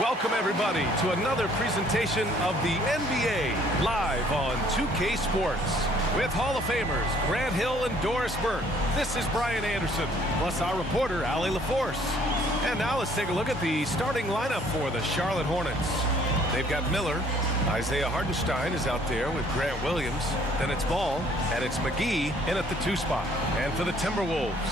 Welcome everybody to another presentation of the NBA live on 2K Sports with Hall of Famers Grant Hill and Doris Burke. This is Brian Anderson, plus our reporter Allie LaForce. And now let's take a look at the starting lineup for the Charlotte Hornets. They've got Miller. Isaiah Hartenstein is out there with Grant Williams. Then it's Ball, and it's McGee in at the 2 spot. And for the Timberwolves,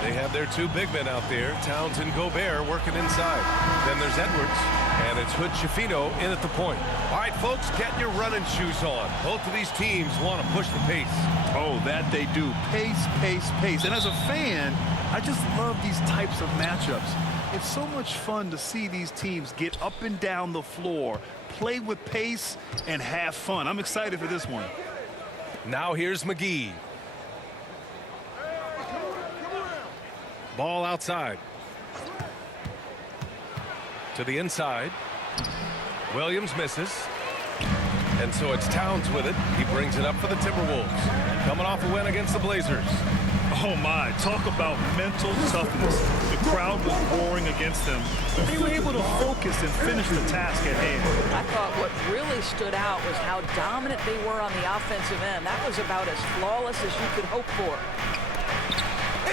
they have their 2 big men out there, Towns and Gobert, working inside. Then there's Edwards, and it's Hood Schifino in at the point. All right, folks, get your running shoes on. Both of these teams want to push the pace. Oh, that they do. Pace, pace, pace. And as a fan, I just love these types of matchups. It's so much fun to see these teams get up and down the floor, play with pace, and have fun. I'm excited for this one. Now here's McGee. Ball outside. To the inside. Williams misses. And so it's Towns with it. He brings it up for the Timberwolves. Coming off a win against the Blazers. Oh my, talk about mental toughness. The crowd was roaring against them, but they were able to focus and finish the task at hand. I thought what really stood out was how dominant they were on the offensive end. That was about as flawless as you could hope for.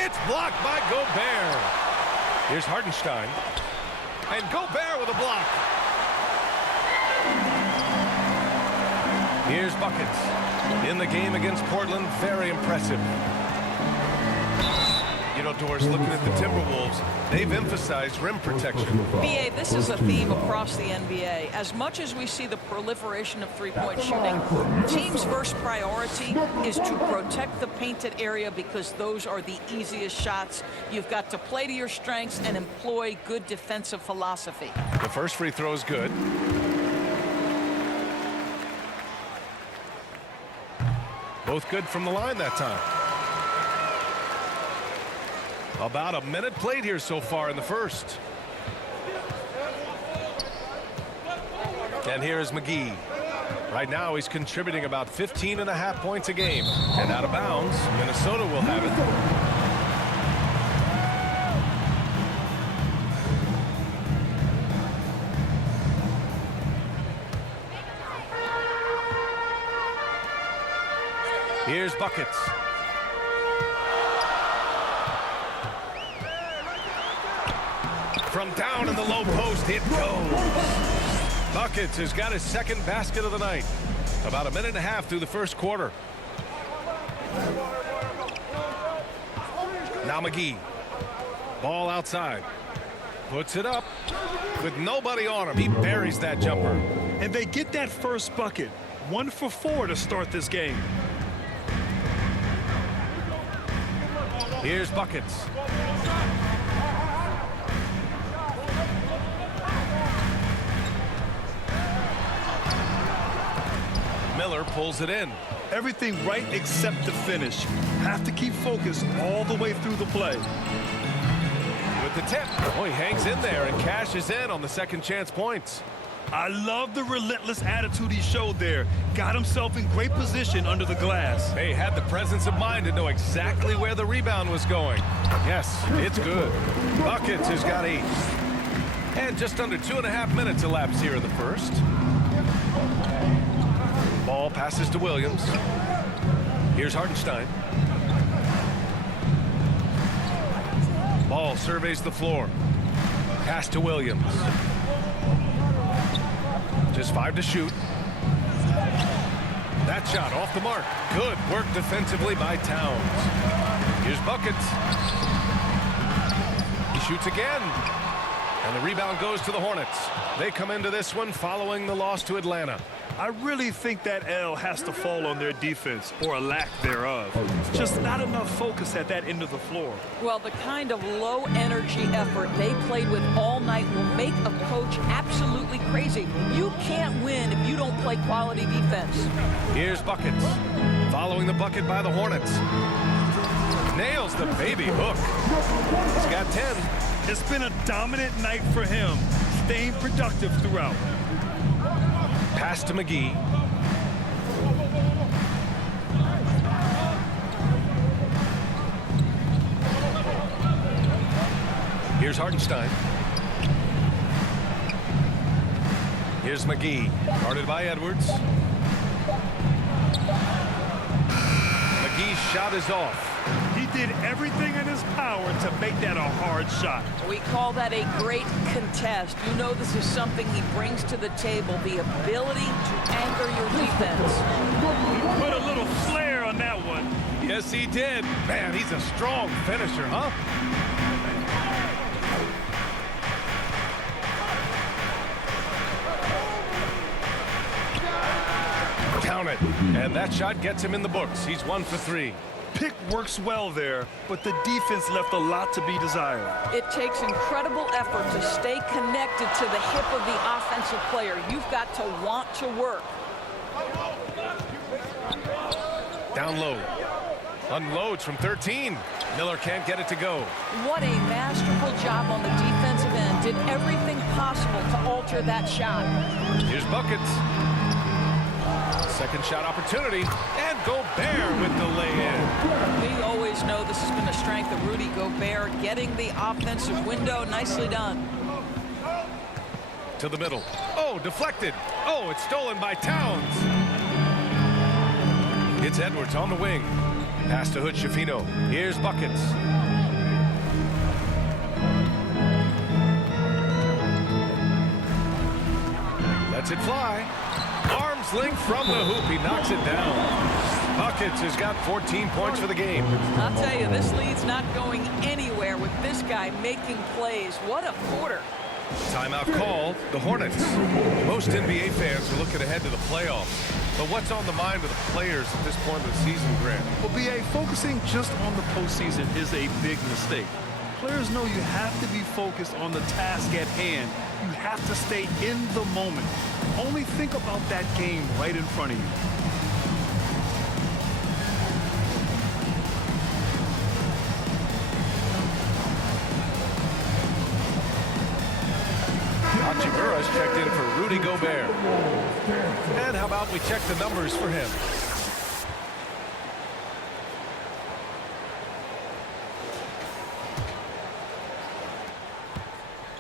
It's blocked by Gobert. Here's Hartenstein. And Gobert with a block. Here's Buckets. In the game against Portland, very impressive. You know, Doris, looking at the Timberwolves, they've emphasized rim protection. B.A., this is a theme across the NBA. As much as we see the proliferation of three-point shooting, teams' first priority is to protect the painted area because those are the easiest shots. You've got to play to your strengths and employ good defensive philosophy. The first free throw is good. Both good from the line that time. About a minute played here so far in the first. And here is McGee. Right now he's contributing about 15.5 points a game. And out of bounds, Minnesota will have it. Here's Buckets. From down in the low post, it goes. Buckets has got his second basket of the night. About a minute and a half through the first quarter. Now McGee. Ball outside. Puts it up with nobody on him. He buries that jumper. And they get that first bucket. 1 for 4 to start this game. Here's Buckets. Miller pulls it in. Everything right except the finish. Have to keep focused all the way through the play. With the tip. Oh, he hangs in there and cashes in on the second chance points. I love the relentless attitude he showed there. Got himself in great position under the glass. He had the presence of mind to know exactly where the rebound was going. Yes, it's good. Buckets has got 8. And just under 2.5 minutes elapsed here in the first. Ball passes to Williams. Here's Hartenstein. Ball surveys the floor. Pass to Williams. Just 5 to shoot. That shot off the mark. Good work defensively by Towns. Here's Buckets. He shoots again. And the rebound goes to the Hornets. They come into this one following the loss to Atlanta. I really think that L has to fall on their defense, or a lack thereof. Just not enough focus at that end of the floor. Well, the kind of low-energy effort they played with all night will make a coach absolutely crazy. You can't win if you don't play quality defense. Here's Buckets. Following the bucket by the Hornets. Nails the baby hook. He's got 10. It's been a dominant night for him, staying productive throughout. Pass to McGee. Here's Hartenstein. Here's McGee, guarded by Edwards. McGee's shot is off. He did everything in his power to make that a hard shot. We call that a great contest. You know this is something he brings to the table, the ability to anchor your defense. He put a little flair on that one. Yes, he did. Man, he's a strong finisher, huh? Count it. And that shot gets him in the books. He's 1 for 3. Pick works well there, but the defense left a lot to be desired. It takes incredible effort to stay connected to the hip of the offensive player. You've got to want to work. Down low. Unloads from 13. Miller can't get it to go. What a masterful job on the defensive end. Did everything possible to alter that shot. Here's buckets. Second shot opportunity, and Gobert with the lay-in. We always know this has been a strength of Rudy Gobert, getting the offensive window. Nicely done. To the middle. Oh, deflected. Oh, it's stolen by Towns. It's Edwards on the wing. Pass to Hood-Schifino. Here's buckets. Lets it fly. Arms length from the hoop. He knocks it down. Buckets has got 14 points for the game. I'll tell you, this lead's not going anywhere with this guy making plays. What a quarter. Timeout called. The Hornets. Most NBA fans are looking ahead to the playoffs. But what's on the mind of the players at this point of the season, Grant? Well, B.A., focusing just on the postseason is a big mistake. Players know you have to be focused on the task at hand. You have to stay in the moment. Only think about that game right in front of you. Hachimura's checked in for Rudy Gobert. And how about we check the numbers for him?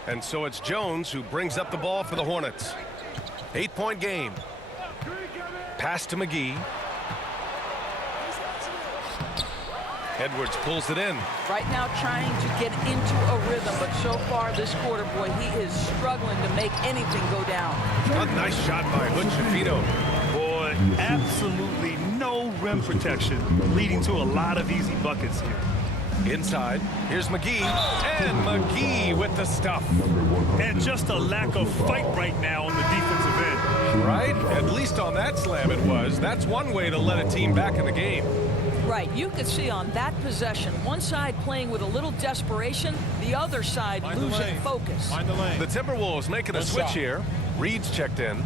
And so it's Jones who brings up the ball for the Hornets. 8-point game. Pass to McGee. Edwards pulls it in. Right now trying to get into a rhythm, but so far this quarter, boy, he is struggling to make anything go down. A nice shot by Hood-Schifino. Boy, absolutely no rim protection, leading to a lot of easy buckets here. Inside, here's McGee, and McGee with the stuff. And just a lack of fight right now on the defensive end. Right? At least on that slam it was. That's one way to let a team back in the game. Right, you could see on that possession, one side playing with a little desperation, the other side losing focus. Find the lane. The Timberwolves making a switch here. Reed's checked in.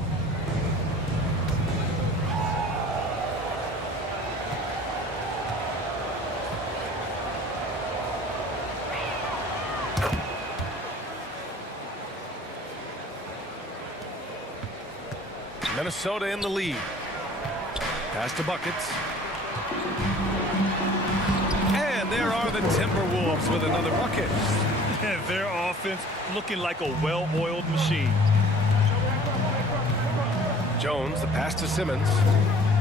Minnesota in the lead. Pass to buckets. And there are the Timberwolves with another bucket. And their offense looking like a well-oiled machine. Jones, the pass to Simmons.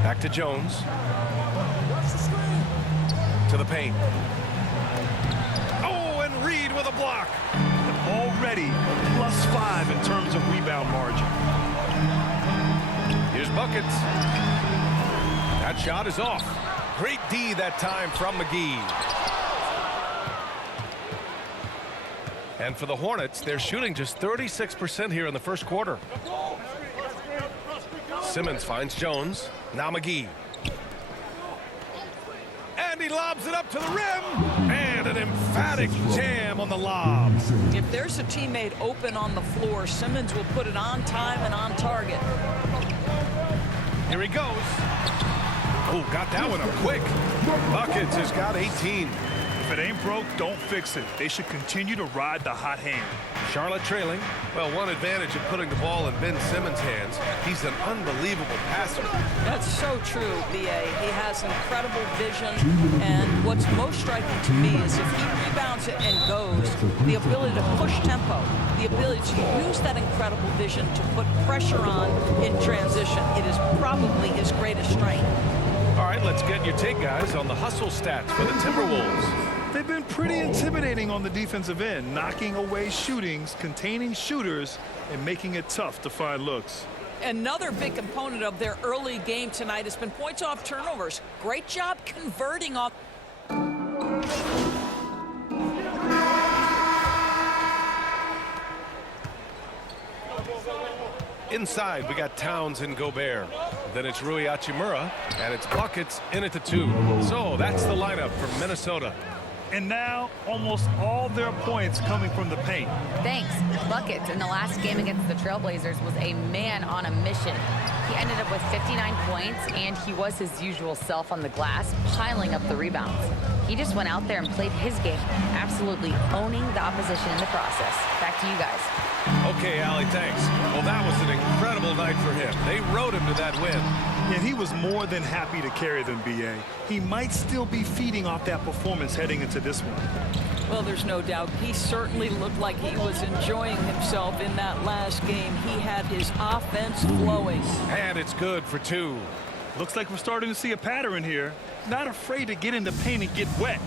Back to Jones. To the paint. Oh, and Reed with a block. Already +5 in terms of rebound margin. Here's buckets. That shot is off. Great D that time from McGee. And for the Hornets, they're shooting just 36% here in the first quarter. Simmons finds Jones. Now McGee. And he lobs it up to the rim. And an emphatic jam on the lob. If there's a teammate open on the floor, Simmons will put it on time and on target. Here he goes. Oh, got that one up quick. Buckets has got 18. If it ain't broke, don't fix it. They should continue to ride the hot hand. Charlotte trailing. Well, one advantage of putting the ball in Ben Simmons' hands, he's an unbelievable passer. That's so true, B.A. He has incredible vision, and what's most striking to me is if he rebounds it and goes, the ability to push tempo, the ability to use that incredible vision to put pressure on in transition. It is probably his greatest strength. All right, let's get your take, guys, on the hustle stats for the Timberwolves. They've been pretty intimidating on the defensive end, knocking away shootings, containing shooters, and making it tough to find looks. Another big component of their early game tonight has been points off turnovers. Great job converting off. Inside, we got Towns and Gobert. Then it's Rui Hachimura, and it's buckets in at the 2. So that's the lineup for Minnesota. And now, almost all their points coming from the paint. Thanks. Buckets in the last game against the Trailblazers was a man on a mission. He ended up with 59 points, and he was his usual self on the glass, piling up the rebounds. He just went out there and played his game, absolutely owning the opposition in the process. Back to you guys. Okay, Allie, thanks. Well, that was an incredible night for him. They rode him to that win. And he was more than happy to carry them, B.A. He might still be feeding off that performance heading into this one. Well, there's no doubt. He certainly looked like he was enjoying himself in that last game. He had his offense flowing. And it's good for 2. Looks like we're starting to see a pattern here. Not afraid to get in the paint and get wet.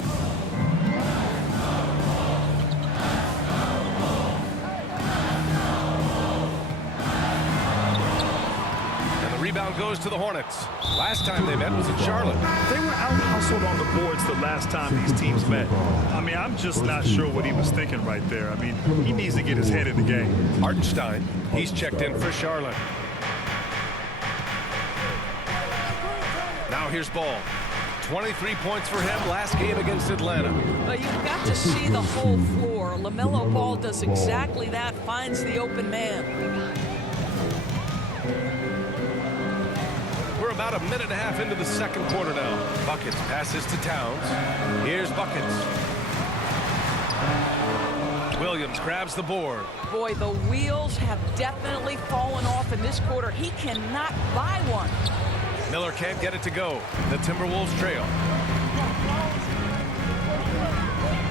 Rebound goes to the Hornets. Last time they met was in Charlotte. They were out-hustled on the boards the last time these teams met. I mean, I'm just not sure what he was thinking right there. I mean, he needs to get his head in the game. Hartenstein, he's checked in for Charlotte. Now here's Ball. 23 points for him last game against Atlanta. But you've got to see the whole floor. LaMelo Ball does exactly that, finds the open man. We're about a minute and a half into the second quarter now. Buckets passes to Towns. Here's Buckets. Williams grabs the board. Boy, the wheels have definitely fallen off in this quarter. He cannot buy one. Miller can't get it to go. The Timberwolves trail.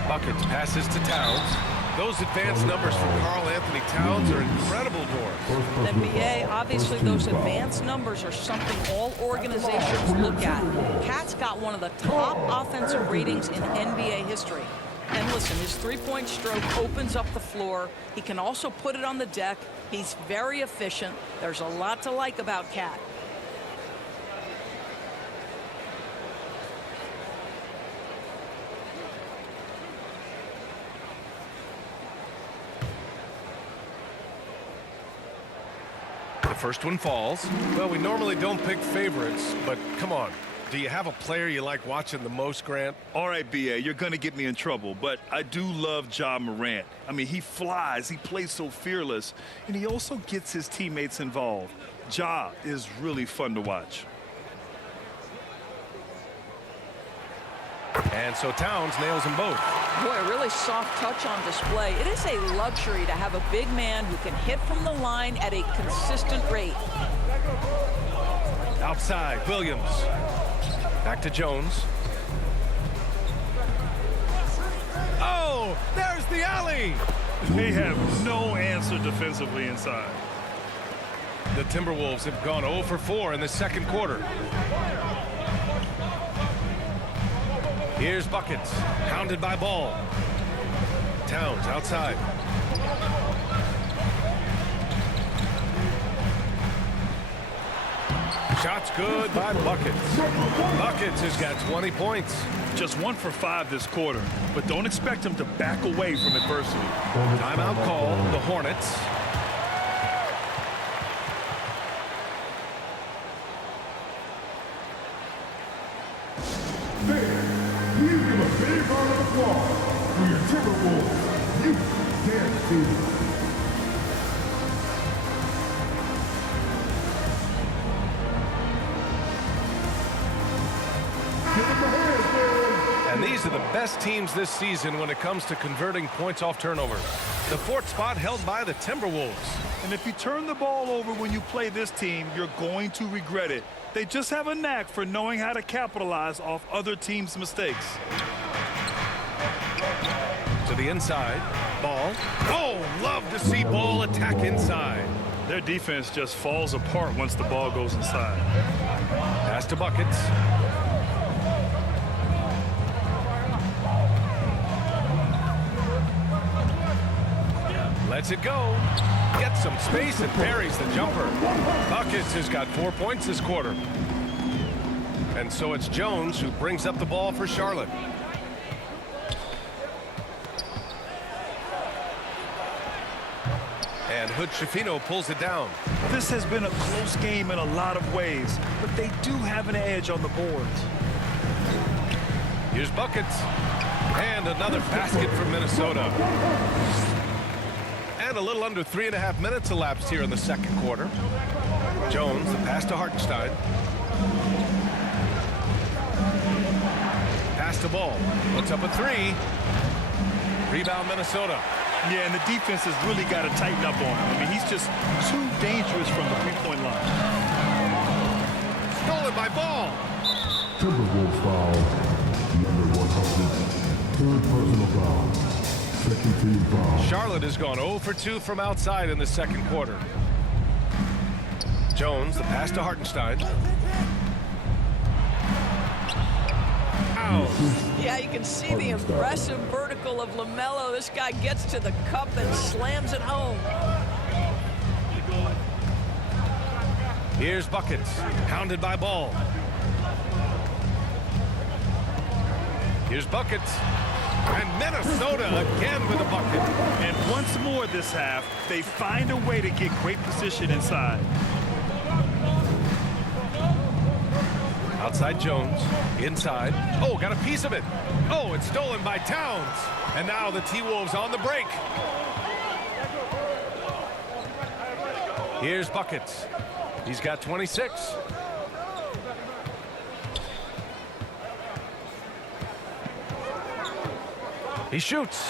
Buckets passes to Towns. Those advanced numbers from Karl Anthony Towns are incredible, Doris. And BA, obviously those advanced numbers are something all organizations look at. Cat's got one of the top offensive ratings in NBA history. And listen, his three-point stroke opens up the floor. He can also put it on the deck. He's very efficient. There's a lot to like about Cat. The first one falls. Well, we normally don't pick favorites, but come on. Do you have a player you like watching the most, Grant? All right, B.A., you're going to get me in trouble, but I do love Ja Morant. I mean, he flies, he plays so fearless, and he also gets his teammates involved. Ja is really fun to watch. And so Towns nails them both. Boy, a really soft touch on display. It is a luxury to have a big man who can hit from the line at a consistent rate. Outside, Williams. Back to Jones. Oh, there's the alley. They have no answer defensively inside. The Timberwolves have gone 0 for 4 in the second quarter. Here's Buckets, hounded by Ball. Towns outside. Shot's good by Buckets. Buckets has got 20 points. Just 1 for 5 this quarter, but don't expect him to back away from adversity. Timeout call, the Hornets. Please give a big round of applause for your Timberwolves youth dance team. And these to the best teams this season when it comes to converting points off turnovers. The fourth spot held by the Timberwolves. And if you turn the ball over when you play this team, you're going to regret it. They just have a knack for knowing how to capitalize off other teams' mistakes. To the inside. Ball. Oh, love to see Ball attack inside. Their defense just falls apart once the ball goes inside. Pass to Buckets. Lets it go. Gets some space and parries the jumper. Buckets has got 4 points this quarter. And so it's Jones who brings up the ball for Charlotte. And Hood-Schifino pulls it down. This has been a close game in a lot of ways, but they do have an edge on the boards. Here's Buckets. And another basket from Minnesota. And a little under 3.5 minutes elapsed here in the second quarter. Jones, the pass to Hartenstein. Pass to Ball. Puts up a three. Rebound Minnesota. Yeah, and the defense has really got to tighten up on him. I mean, he's just too dangerous from the three-point line. Stolen by Ball. Timberwolves foul. Number 100. Third personal foul. Second team foul. Charlotte has gone 0 for 2 from outside in the second quarter. Jones, the pass to Hartenstein. Out. Yeah, you can see the impressive vertical of LaMelo. This guy gets to the cup and slams it home. Here's Buckets, hounded by Ball. Here's Buckets. And Minnesota again with a bucket. And once more this half, they find a way to get great position inside. Outside Jones, inside. Oh, got a piece of it. Oh, it's stolen by Towns. And now the T-Wolves on the break. Here's Buckets. He's got 26. He shoots.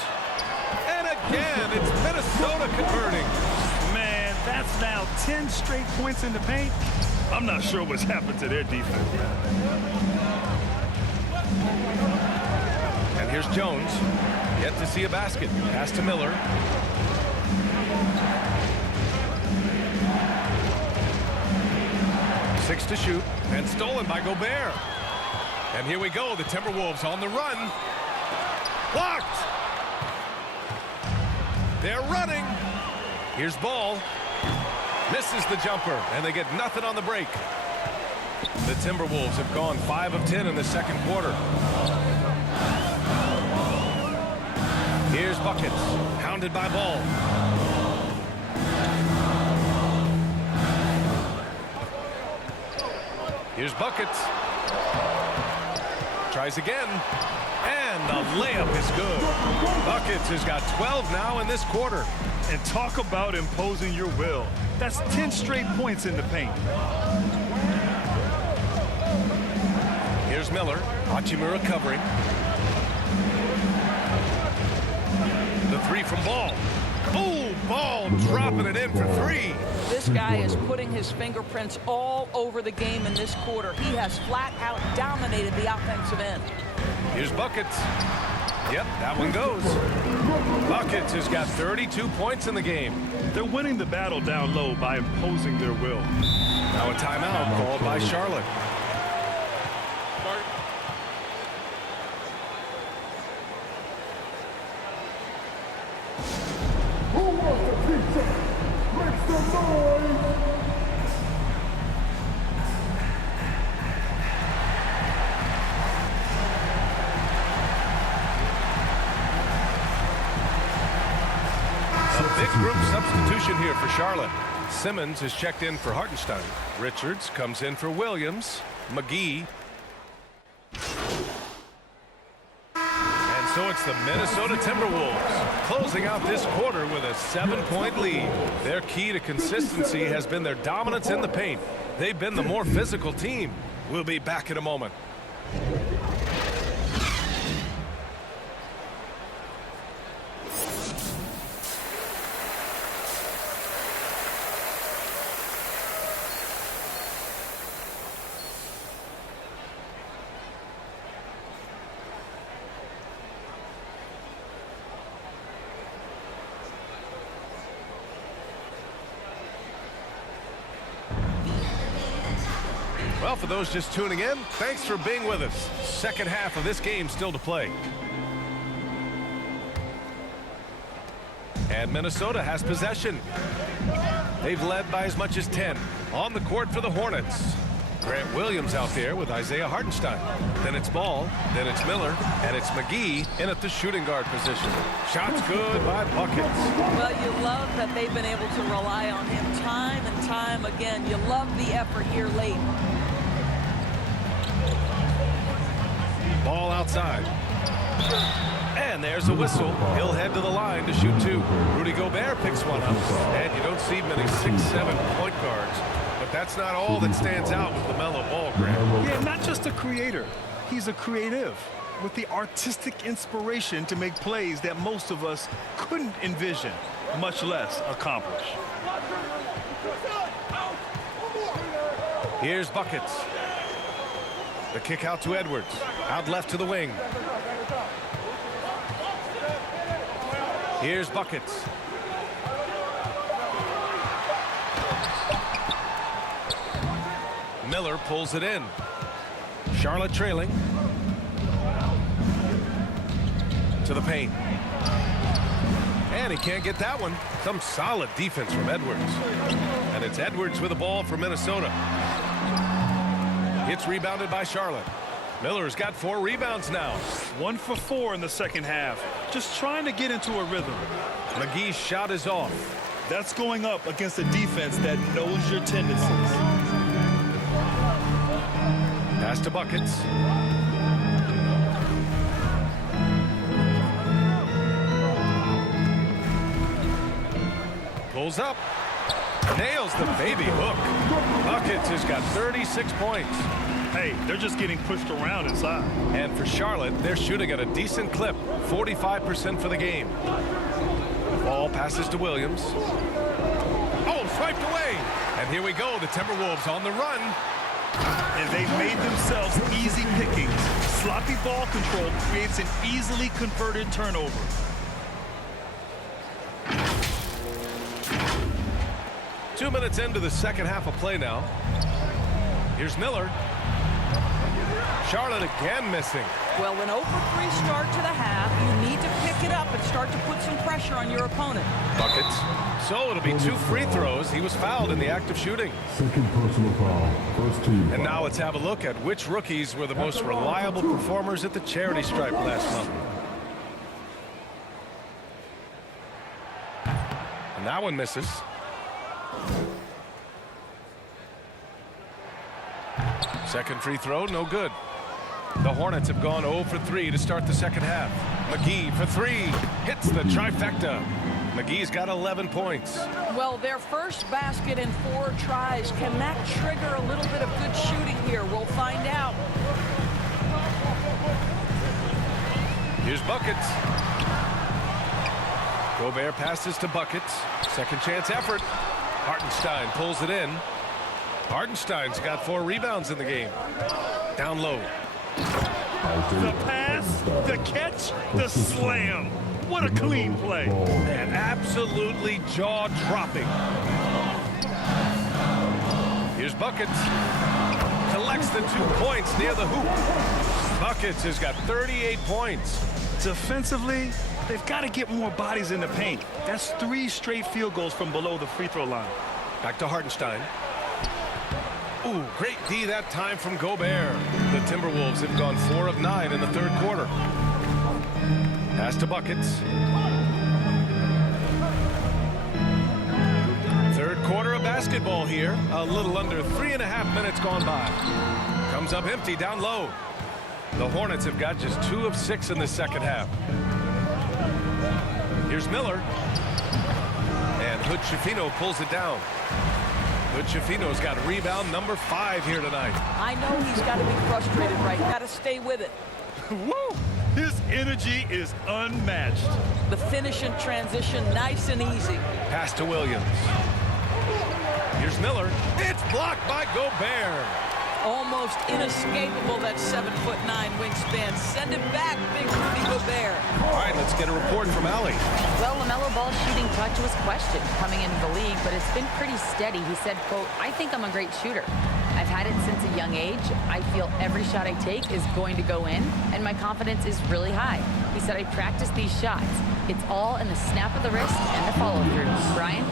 And again, it's Minnesota converting. Man, that's now 10 straight points in the paint. I'm not sure what's happened to their defense. And here's Jones. Yet to see a basket. Pass to Miller. Six to shoot. And stolen by Gobert. And here we go. The Timberwolves on the run. Blocked. They're running. Here's Ball. Misses the jumper, and they get nothing on the break. The Timberwolves have gone 5 of 10 in the second quarter. Here's Buckets, hounded by Ball. Here's Buckets. Tries again. And the layup is good. Buckets has got 12 now in this quarter. And talk about imposing your will. That's 10 straight points in the paint. Here's Miller. Hachimura covering. The three from Ball. Oh, Ball dropping it in for three. This guy is putting his fingerprints all over the game in this quarter. He has flat out dominated the offensive end. Here's Buckets. Yep, that one goes. Buckets has got 32 points in the game. They're winning the battle down low by imposing their will. Now a timeout called by Charlotte. Who wants a pizza? Make some noise! A big group substitution here for Charlotte. Simmons is checked in for Hartenstein. Richards comes in for Williams. McGee. And so it's the Minnesota Timberwolves closing out this quarter with a 7-point lead. Their key to consistency has been their dominance in the paint. They've been the more physical team. We'll be back in a moment. Well, for those just tuning in, thanks for being with us. Second half of this game still to play. And Minnesota has possession. They've led by as much as 10. On the court for the Hornets. Grant Williams out there with Isaiah Hartenstein. Then it's Ball, then it's Miller, and it's McGee in at the shooting guard position. Shots good by Buckets. Well, you love that they've been able to rely on him time and time again. You love the effort here late. Ball outside. And there's a whistle. He'll head to the line to shoot 2. Rudy Gobert picks one up. And you don't see many 6'7" point guards. But that's not all that stands out with LaMelo Ball, Grant. Yeah, not just a creator. He's a creative with the artistic inspiration to make plays that most of us couldn't envision, much less accomplish. Here's Buckets. The kick out to Edwards. Out left to the wing. Here's Buckets. Miller pulls it in. Charlotte trailing. To the paint. And he can't get that one. Some solid defense from Edwards. And it's Edwards with the ball for Minnesota. It's rebounded by Charlotte. Miller's got 4 rebounds now. 1 for 4 in the second half. Just trying to get into a rhythm. McGee's shot is off. That's going up against a defense that knows your tendencies. Pass to Buckets. Pulls up. Nails the baby hook. Buckets has got 36 points. Hey, they're just getting pushed around inside. And for Charlotte, they're shooting at a decent clip. 45% for the game. Ball passes to Williams. Oh, swiped away. And here we go. The Timberwolves on the run. And they've made themselves easy pickings. Sloppy ball control creates an easily converted turnover. Two minutes into the second half of play now. Here's Miller. Charlotte again missing. Well, an 0 for 3 start to the half. You need to pick it up and start to put some pressure on your opponent. Buckets. So it'll be 2 free throws. He was fouled in the act of shooting. Second personal foul. First team. And now let's have a look at which rookies were the most reliable performers at the charity stripe last month. And that one misses. Second free throw, no good. The Hornets have gone 0 for 3 to start the second half. McGee for 3. Hits the trifecta. McGee's got 11 points. Well, their first basket in 4 tries. Can that trigger a little bit of good shooting here? We'll find out. Here's Buckets. Gobert passes to Buckets. Second chance effort. Hartenstein pulls it in. Hartenstein's got 4 rebounds in the game. Down low. The pass, the catch, the slam. What a clean play. And absolutely jaw-dropping. Here's Buckets. Collects the 2 points near the hoop. Buckets has got 38 points. Defensively, they've got to get more bodies in the paint. That's 3 straight field goals from below the free throw line. Back to Hartenstein. Ooh, great D that time from Gobert. The Timberwolves have gone 4 of 9 in the third quarter. Pass to Buckets. Third quarter of basketball here. A little under 3.5 minutes gone by. Comes up empty down low. The Hornets have got just 2 of 6 in the second half. Here's Miller. And Hood-Schifino pulls it down. Hood-Schifino's got rebound number 5 here tonight. I know he's got to be frustrated, right? Got to stay with it. Woo! His energy is unmatched. The finish and transition, nice and easy. Pass to Williams. Here's Miller. It's blocked by Gobert. Almost inescapable, that 7'9" wingspan. Send it back, big Rudy Gobert. All right, let's get a report from Allie. Well, LaMelo Ball's shooting touch was questioned coming into the league, but it's been pretty steady. He said, quote, "I think I'm a great shooter." I've had it since a young age. I feel every shot I take is going to go in, and my confidence is really high. He said I practice these shots. It's all in the snap of the wrist and the follow-through. Brian?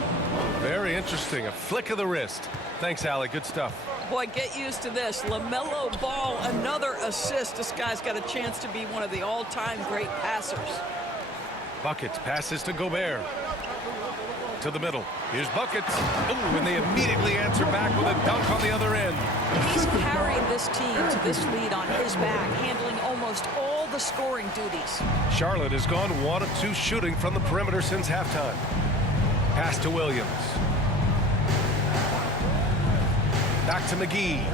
Very interesting. A flick of the wrist. Thanks, Allie. Good stuff. Boy, get used to this. LaMelo Ball, another assist. This guy's got a chance to be one of the all-time great passers. Buckets passes to Gobert. To the middle. Here's Buckets. Ooh, and they immediately answer back with a dunk on the other end. He's carried this team to this lead on his back, handling almost all the scoring duties. Charlotte has gone 1 of 2 shooting from the perimeter since halftime. Pass to Williams. Back to McGee.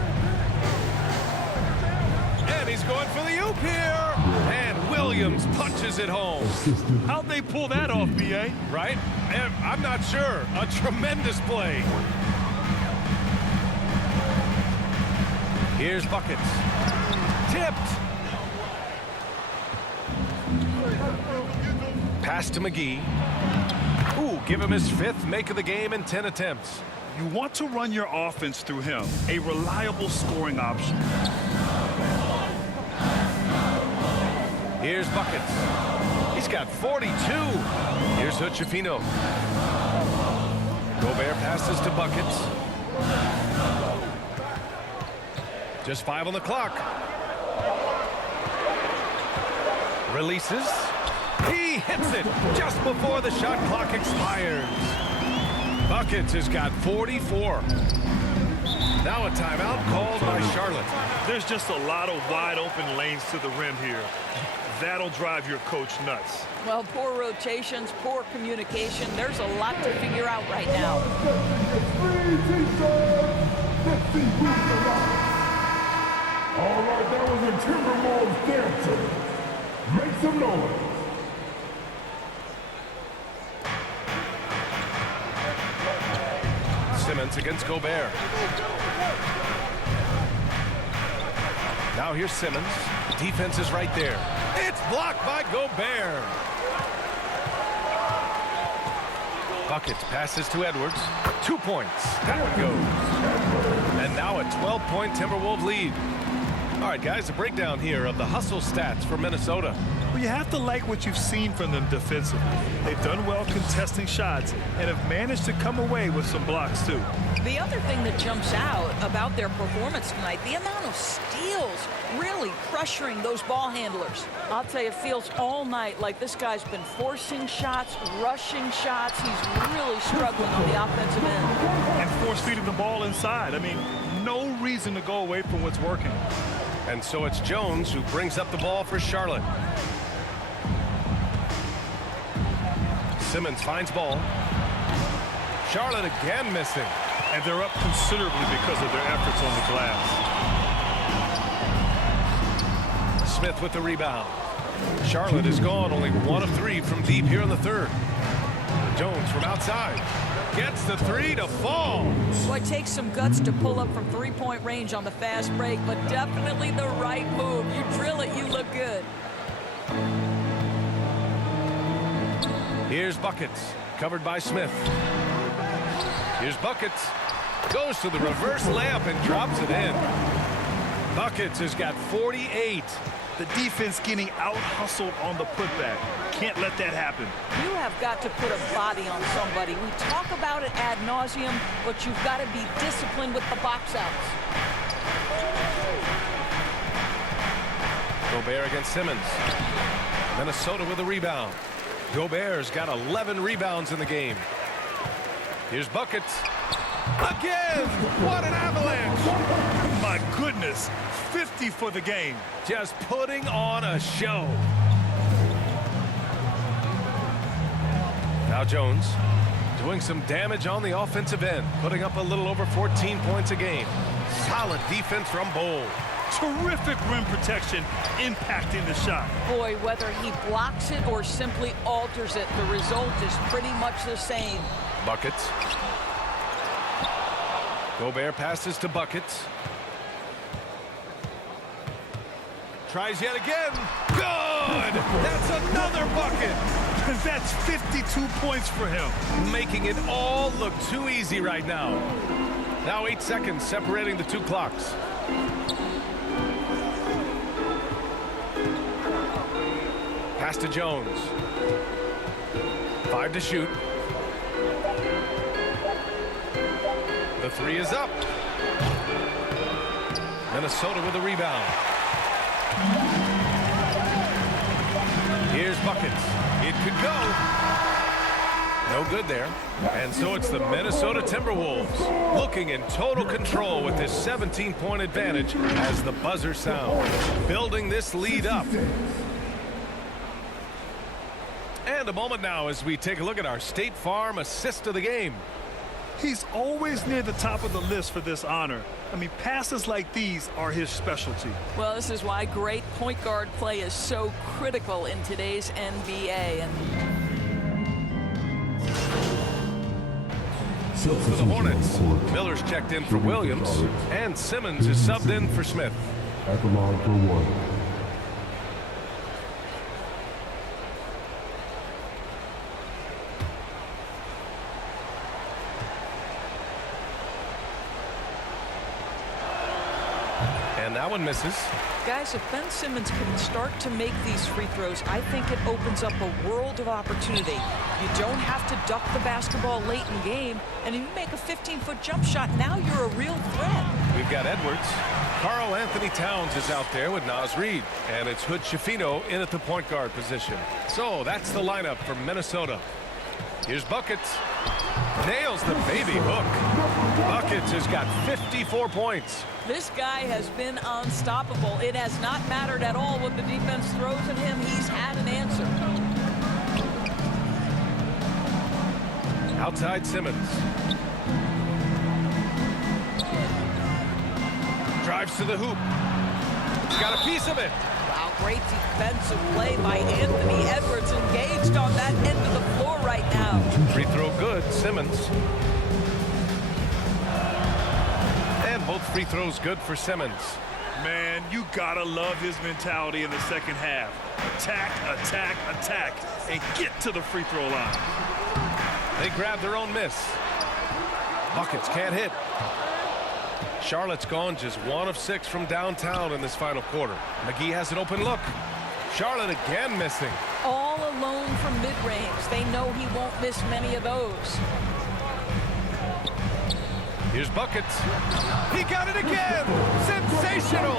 And he's going for the oop here. And Williams punches it home. How'd they pull that off, B.A.? Right? I'm not sure. A tremendous play. Here's Buckets. Tipped. Pass to McGee. Ooh, give him his 5th make of the game in 10 attempts. You want to run your offense through him, a reliable scoring option. Here's Buckets. He's got 42. Here's Hood-Schifino. Gobert passes to Buckets. Just 5 on the clock. Releases. He hits it just before the shot clock expires. Buckets has got 44. Now a timeout called by Charlotte. There's just a lot of wide open lanes to the rim here. That'll drive your coach nuts. Well, poor rotations, poor communication. There's a lot to figure out right now. All right, that was a Timberwolves dancer. Make some noise. Simmons against Gobert. Now here's Simmons. Defense is right there. It's blocked by Gobert. Buckets passes to Edwards. 2 points. That one goes. And now a 12-point Timberwolves lead. All right, guys, a breakdown here of the hustle stats for Minnesota. Well, you have to like what you've seen from them defensively. They've done well contesting shots and have managed to come away with some blocks, too. The other thing that jumps out about their performance tonight, the amount of steals really pressuring those ball handlers. I'll tell you, it feels all night like this guy's been forcing shots, rushing shots. He's really struggling on the offensive end. And force-feeding the ball inside. I mean, no reason to go away from what's working. And so it's Jones who brings up the ball for Charlotte. Simmons finds ball. Charlotte again missing. And they're up considerably because of their efforts on the glass. Smith with the rebound. Charlotte is gone only 1 of 3 from deep here in the third. Jones from outside. Gets the 3 to fall. Boy, it takes some guts to pull up from three-point range on the fast break, but definitely the right move. You drill it, you look good. Here's Buckets, covered by Smith. Here's Buckets. Goes to the reverse layup and drops it in. Buckets has got 48. The defense getting out-hustled on the putback. Can't let that happen. You have got to put a body on somebody. We talk about it ad nauseum, but you've got to be disciplined with the box outs. Gobert against Simmons. Minnesota with a rebound. Gobert's got 11 rebounds in the game. Here's Buckets. Again! What an avalanche! My goodness, 50 for the game. Just putting on a show. Now Jones doing some damage on the offensive end, putting up a little over 14 points a game. Solid defense from Bol. Terrific rim protection impacting the shot. Boy, whether he blocks it or simply alters it, the result is pretty much the same. Buckets. Gobert passes to Buckets. Tries yet again. Good! That's another bucket! That's 52 points for him. Making it all look too easy right now. Now 8 seconds separating the two clocks. Pass to Jones. 5 to shoot. The three is up. Minnesota with a rebound. Here's buckets. It could go. No good there. And so it's the Minnesota Timberwolves looking in total control with this 17-point advantage as the buzzer sounds, building this lead up. And a moment now as we take a look at our State Farm assist of the game. He's always near the top of the list for this honor. I mean, passes like these are his specialty. Well, this is why great point guard play is so critical in today's NBA. And so for the Hornets, Miller's checked in for Williams, and Simmons is subbed in for Smith. At the line for one. And that one misses. guys, if Ben Simmons can start to make these free throws, I think it opens up a world of opportunity. You don't have to duck the basketball late in the game, and if you make a 15-foot jump shot, now you're a real threat. We've got Edwards. Karl Anthony Towns is out there with Naz Reid, and it's Hood Schifino in at the point guard position. So that's the lineup for Minnesota. Here's Buckets. Nails the baby hook. Buckets has got 54 points. This guy has been unstoppable. It has not mattered at all what the defense throws at him. He's had an answer. Outside Simmons. Drives to the hoop. He's got a piece of it. Wow, great defensive play by Anthony Edwards, engaged on that end of the floor right now. Free throw good, Simmons. And both free throws good for Simmons. Man, you gotta love his mentality in the second half. Attack, attack, attack, and get to the free throw line. They grab their own miss. Buckets can't hit. Charlotte's gone just 1 of 6 from downtown in this final quarter. McGee has an open look. Charlotte again missing. All alone from mid-range. They know he won't miss many of those. Here's Buckets. He got it again. Sensational.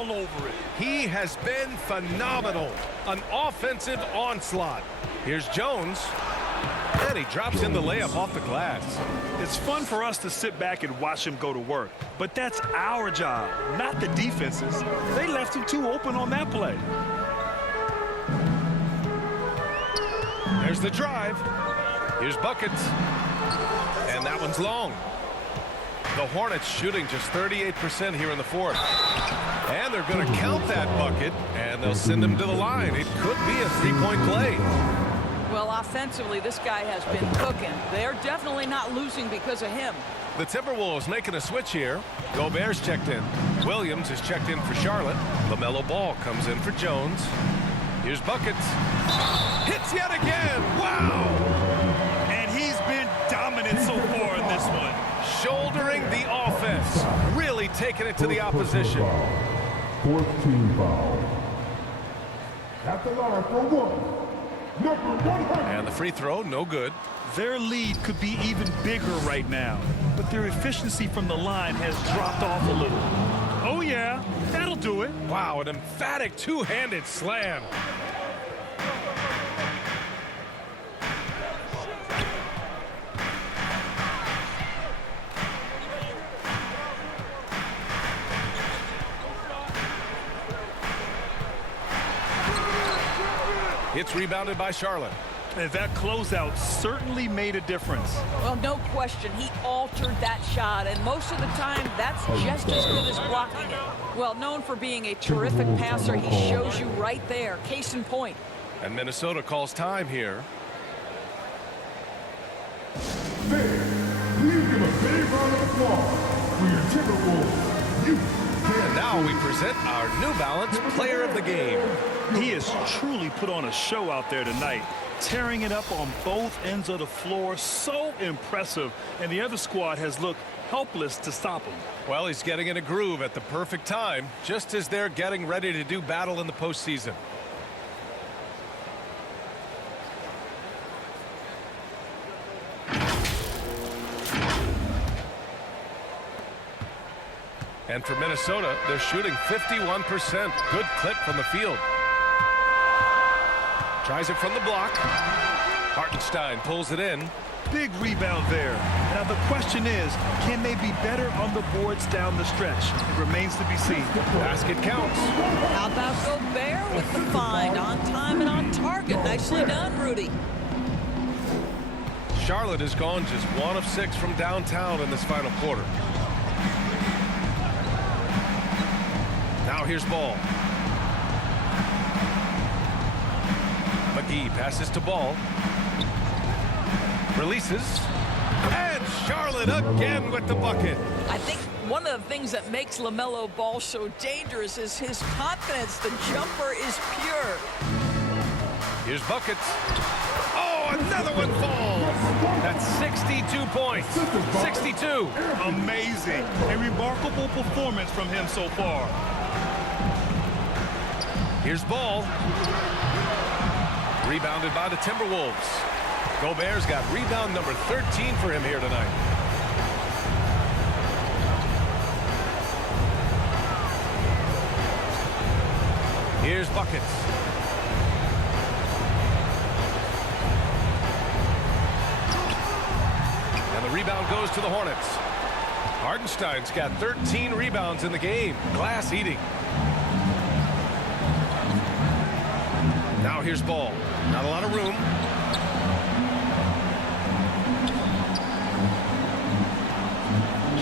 All over it. He has been phenomenal. An offensive onslaught. Here's Jones. And he drops in the layup off the glass. It's fun for us to sit back and watch him go to work, but that's our job, not the defense's. They left him too open on that play. There's the drive. Here's Buckets. And that one's long. The Hornets shooting just 38% here in the fourth. And they're going to count that bucket, and they'll send him to the line. It could be a three-point play. Well, offensively, this guy has been cooking. They're definitely not losing because of him. The Timberwolves making a switch here. Gobert's checked in. Williams is checked in for Charlotte. LaMelo Ball comes in for Jones. Here's Buckets. Hits yet again. Wow! And he's been dominant so far in this one. Shouldering the offense. Really taking it to the opposition. Fourth team foul. At the line for one. And the free throw, no good. Their lead could be even bigger right now, but their efficiency from the line has dropped off a little. Oh yeah, that'll do it. Wow, an emphatic two-handed slam. It's rebounded by Charlotte. And that closeout certainly made a difference. Well, no question. He altered that shot, and most of the time, that's just as good as blocking it. Well, known for being a terrific passer, he shows you right there. Case in point. And Minnesota calls time here. Please give a big round of applause for your Timberwolves. And now we present our New Balance Player of the Game. He has truly put on a show out there tonight, tearing it up on both ends of the floor. So impressive, and the other squad has looked helpless to stop him. Well, he's getting in a groove at the perfect time, just as they're getting ready to do battle in the postseason. And for Minnesota, they're shooting 51%. Good clip from the field. Tries it from the block. Hartenstein pulls it in. Big rebound there. Now the question is, can they be better on the boards down the stretch? It remains to be seen. Basket counts. How about Gobert with the find? On time and on target. Nicely done, Rudy. Charlotte has gone just 1 of 6 from downtown in this final quarter. Now here's Ball. McGee passes to Ball. Releases. And Charlotte again with the bucket. I think one of the things that makes LaMelo Ball so dangerous is his confidence. The jumper is pure. Here's buckets. Oh, another one falls. That's 62 points. 62. Amazing. A remarkable performance from him so far. Here's Ball. Rebounded by the Timberwolves. Gobert's got rebound number 13 for him here tonight. Here's buckets. And the rebound goes to the Hornets. Hartenstein's got 13 rebounds in the game. Glass eating. Now here's Ball. Not a lot of room.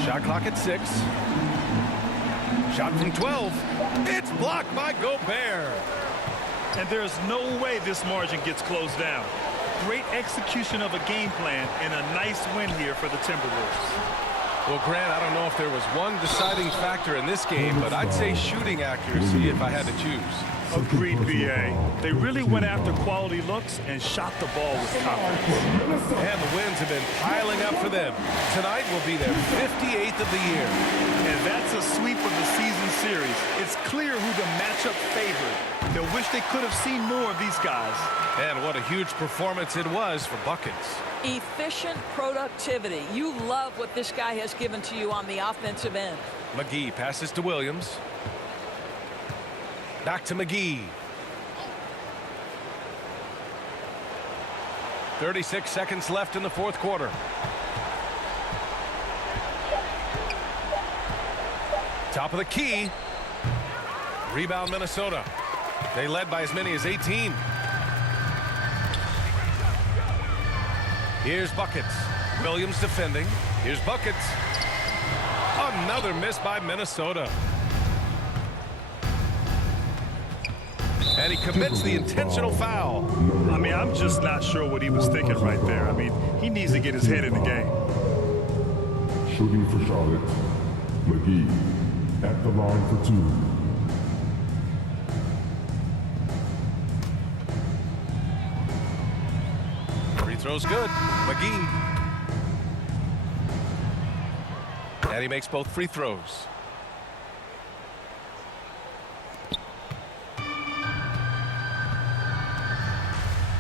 Shot clock at 6. Shot from 12. It's blocked by Gobert. And there's no way this margin gets closed down. Great execution of a game plan and a nice win here for the Timberwolves. Well, Grant, I don't know if there was one deciding factor in this game, but I'd say shooting accuracy if I had to choose. Agreed, BA. They really went after quality looks and shot the ball with confidence. And the wins have been piling up for them. Tonight will be their 58th of the year. And that's a sweep of the season series. It's clear who the matchup favored. They'll wish they could have seen more of these guys. And what a huge performance it was for buckets. Efficient productivity. You love what this guy has given to you on the offensive end. McGee passes to Williams. Back to McGee. 36 seconds left in the fourth quarter. Top of the key. Rebound Minnesota. They led by as many as 18. Here's buckets. Williams defending. Here's buckets. Another miss by Minnesota. And he commits the intentional foul. I mean, I'm just not sure what he was thinking right there. I mean, he needs to get his head in the game. Shooting for Charlotte. McGee at the line for 2. Free throw's good. McGee. And he makes both free throws.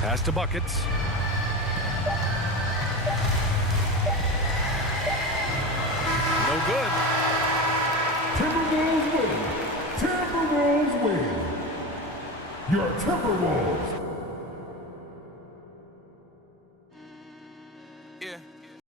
Pass to buckets. No good. Timberwolves win. Timberwolves win. Your Timberwolves